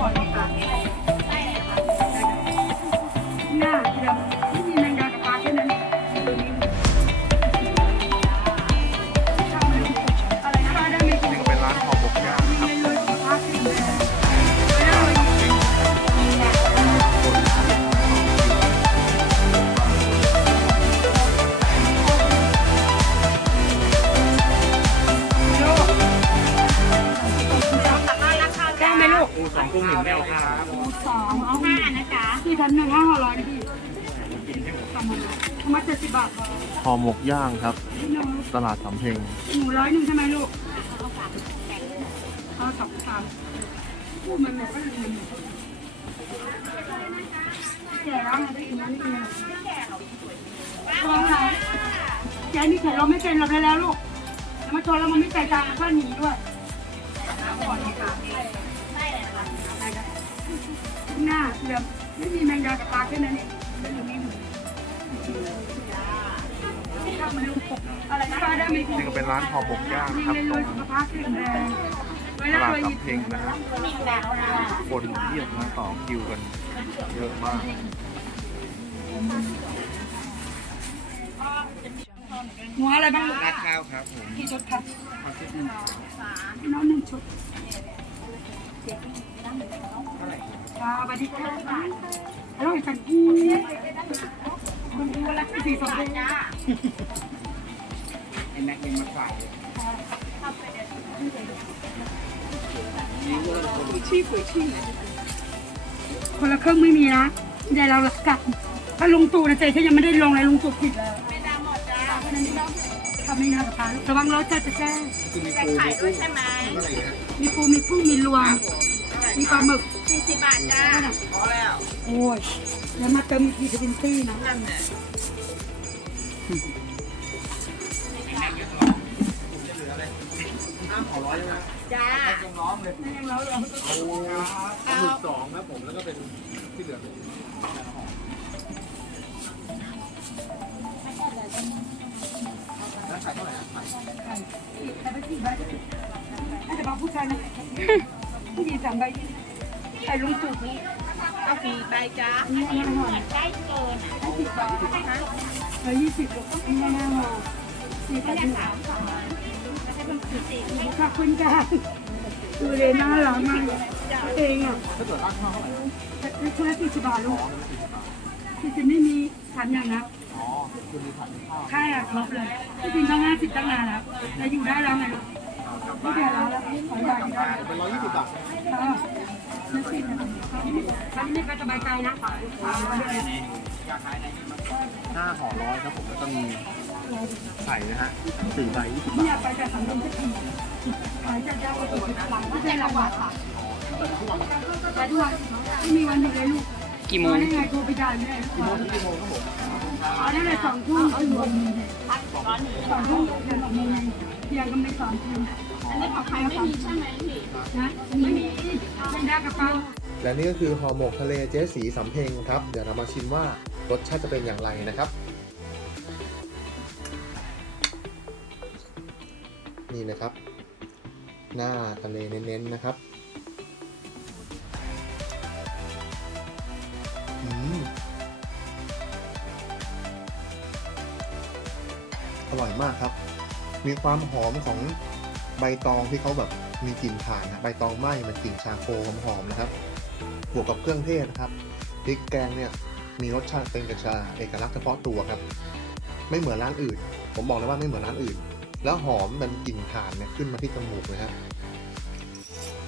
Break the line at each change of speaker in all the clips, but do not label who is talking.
我呢个。 กปูส
อง
กุ้
งหนึ่งไม่เอาข้าว
สองเอาห้านะจ๊ะพี่พันหนึ่งห้าร้อยพี่ทำมาทำมาเจ็ดสิบบาทพอ
ห่อหมกย่างครับ
พี่น้อง
ตลาดสำเพ็ง
หมูร้อยหนึ่งใช่ไหมลูกเอาสองสามพูดมันแบบก็ลืมแก่แล้วไงได้กินแล้วนี่ไงลองไหนแกนี่แข่เราไม่เป็นเราไปแล้วลูกแล้วมาชนแล้วมันไม่ใจจางมันก็หนีด้วย หน้าเสื่อมไม่มีแมงดากับปลาแค่นั้นเองไม่มีไม่มีอะไรนะปลาได้ไหม
นี่ก็เป็นร้านห่อหมกย่าง
มี
ครับ
เงิน
ต
ร
ร
วย
ง
สุขภาพแข็งแรงไว้
ต
แล้ว
ลาด
รวยอีก
สำเพ็งนะครับคนเทียบมาต่อคิวกันเยอะมาก
หัวอะไรบ้างลูก
ราดข้าวครับผม
กี่ชุดครับ
เอาชุดหนึ่ง
น้องหนึ่งชุด ค่ะสวัสดีค่ะอร่อยจังกูคุณดูละสี่สองจ้า
ไอ้แม็กยังมาฝ่ายนี่เวอร์คน
ชี้ปุ๋ยชี้คนละเครื่องไม่มีนะใจเราละกัดถ้าลุงตู่นะใจฉันยังไม่ได้ลงเลยลุงตู่ผิดเลยไม่ดาหมดจ้าทำไม่น่ากับพาระวังรถจะจะแจ้ง
คือมีปูมีกุ้งอะไรนะ
มีปูมีกุ้งมีรวม มีปลาหมึก
สี่สิบบาทจ้า
พอแล้ว
โอ้ย แล้วมาเติมวิตามินซีนะ
นั่นน่ะ
ห้ามขอร้อยใช่ไหม
จ้า
ยังร้องเลย
ยังเราเรา
โอ้หมึกสองครับผมแล้วก็เป็นที่เหลือเป็นแล้วขายเท่าไหร่ขาย
ไข่แต่ไปสี่ใบน่าจะบอกผู้ชายนะ ผู้หญิงสามใบไข่ลุงตู่นี่
เอาสี่ใบจ้า
อันนี้ห้าห่อ
ใกล้เกิน
ให้สิบบาทเฮ้ยยี่สิบอันนี้ห้าห่อสี่พันหนึ่ง
ไม่ใช่มันคือสี่
ขอบคุณค่ะดูเลยน่ารักมากเองอะ
ถ้าเกิดราดข้าเท่าไหร่
คุณละสี่สิบบาทลูกสี่สิบไม่มีสามอย่างนะ
อ๋อคือมีผัดข้าว
ใช่อะครบเลยที่จริงต้องห้าสิบตั้งนานแล้วแต่อยู่ได้แล้วไงลูก ไม่แกแล้วแล้วขอใหญ่ได้
เป็นร้อยยี่สิบบาท
ค่ะนึกผิดนะครั้งนี้ก็สบายใจนะ
ห้าห่อร้อยครับผมแล้วก็มีไข่นะฮะสี่ใบยี่สิบ
ไม่อยากไปแต่สังคมสักทีขายจากเจ้าก็ติดหลังก็ใจลำบากค่ะไปทุกวันไม่มีวันหยุดเลยลูก
กี่โมง
ได้ไงโทรไปด่าไม่ได้ทุกวันอ๋อได้เลยสองทุ่มเอาอยู่สองทุ่มเดือนสองโมงเที่ยงก็ไม่สองทุ่ม
อันนี้ของใครไม่มีใช่ไหมพี่
นะไม่มีไม่ได้กระเป๋า
และนี่ก็คือห่อหมกทะเลเจ๊สีสำเพ็งครับ เดี๋ยวเรามาชิมว่ารสชาติจะเป็นอย่างไรนะครับ นี่นะครับ หน้าทะเลเน้นๆนะครับอือร่อยมากครับ มีความหอมของ ใบตองที่เขาแบบมีกลิ่นถ่านนะใบตองไหม้มันกลิ่นชาโคหอมๆนะครับบวกกับเครื่องเทศนะครับพริกแกงเนี่ยมีรสชาติเป็นกระชาเอกลักษณ์เฉพาะตัวครับ ไม่เหมือนร้านอื่น ผมบอกเลยว่าไม่เหมือนร้านอื่น แล้วหอมมันกลิ่นถ่านเนี่ยขึ้นมาที่จมูกเลยครับ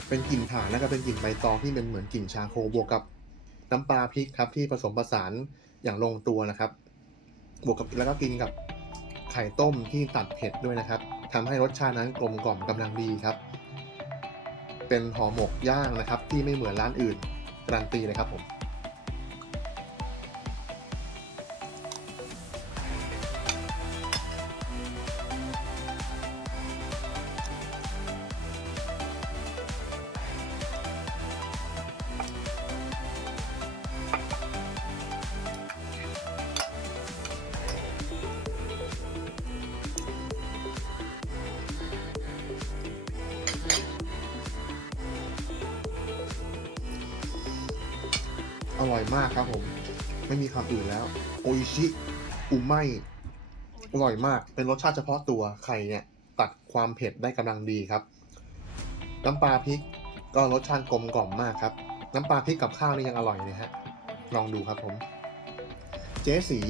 เป็นกลิ่นถ่านแล้วก็เป็นกลิ่นใบตองที่เป็นเหมือนกลิ่นชาโคบวกกับน้ำปลาพริกครับที่ผสมผสานอย่างลงตัวนะครับ บวกกับแล้วก็กินกับไข่ต้มที่ตัดเผ็ดด้วยนะครับ ทำให้รสชาตินั้นกลมกล่อมกำลังดีครับ เป็นห่อหมกย่างนะครับที่ไม่เหมือนร้านอื่นการันตีเลยครับผม อร่อยมากครับผม ไม่มีคำอื่นแล้ว โออิชิอุไมอร่อยมาก เป็นรสชาติเฉพาะตัวไข่เนี่ย ตัดความเผ็ดได้กำลังดีครับ น้ำปลาพริกก็รสชาติกลมกล่อมมากครับ น้ำปลาพริกกับข้าวนี่ยังอร่อยเลยฮะ ลองดูครับผม เจ๊สี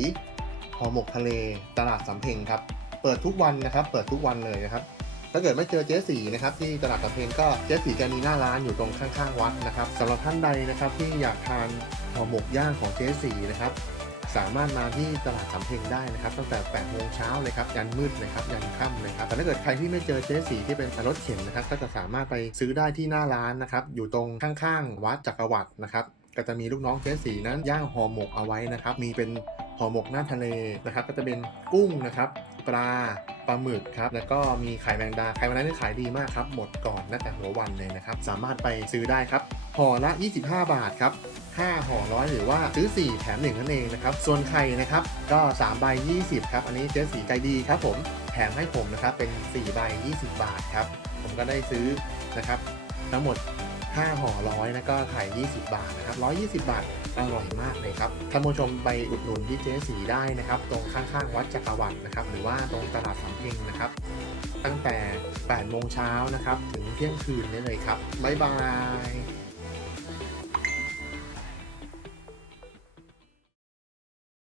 ห่อหมกทะเล ตลาดสำเพ็งครับ เปิดทุกวันนะครับ เปิดทุกวันเลยนะครับ ถ้าเกิดไม่เจอเจ๊สีนะครับที่ตลาดสำเพ็งก็เจ๊สีแกมีหน้าร้านอยู่ตรงข้างๆวัดนะครับสำหรับท่านใดนะครับที่อยากทานห่อหมกย่างของเจ๊สีนะครับสามารถมาที่ตลาดสำเพ็งได้นะครับ ตั้งแต่8โมงเช้าเลยครับยันมืดเลยครับยันค่ำเลยครับแต่ถ้าเกิดใครที่ไม่เจอเจ๊สีที่เป็นรถเข็นนะครับ ก็จะสามารถไปซื้อได้ที่หน้าร้านนะครับ อยู่ตรงข้างๆ วัดจักรวรรดินะครับก็จะมีลูกน้องเจ๊สีนั้นย่างห่อหมกเอาไว้นะครับ มีเป็น ห่อหมกหน้าทะเลนะครับ ก็จะเป็นกุ้งนะครับ ปลาปลาหมึกครับ แล้วก็มีไข่แมงดา ไข่แมงดาที่ขายดีมากครับ หมดก่อนตั้งแต่หัววันเลยนะครับ สามารถไปซื้อได้ครับห่อละ 25 บาทครับ5ห่อร้อยหรือว่าซื้อ 4 แถม 1 นั่นเองนะครับ ส่วนไข่นะครับ ก็3ใบ20 ครับ อันนี้เจ๊สีใจดีครับผม แถมให้ผมนะครับ เป็น4ใบ20 บาทครับ ผมก็ได้ซื้อนะครับ ทั้งหมด 5ห่อร้อยแล้วก็ขาย 20 บาทนะครับ 120 บาท อร่อยมากเลยครับท่านผู้ชมไปอุดหนุนที่เจ๊สีได้นะครับ ตรงข้างๆ วัดจักรวรรดินะครับ หรือว่าตรงตลาดสำเพ็งนะครับ ตั้งแต่8โมงเช้านะครับ ถึงเที่ยงคืนนี้เลยครับ บ๊ายบาย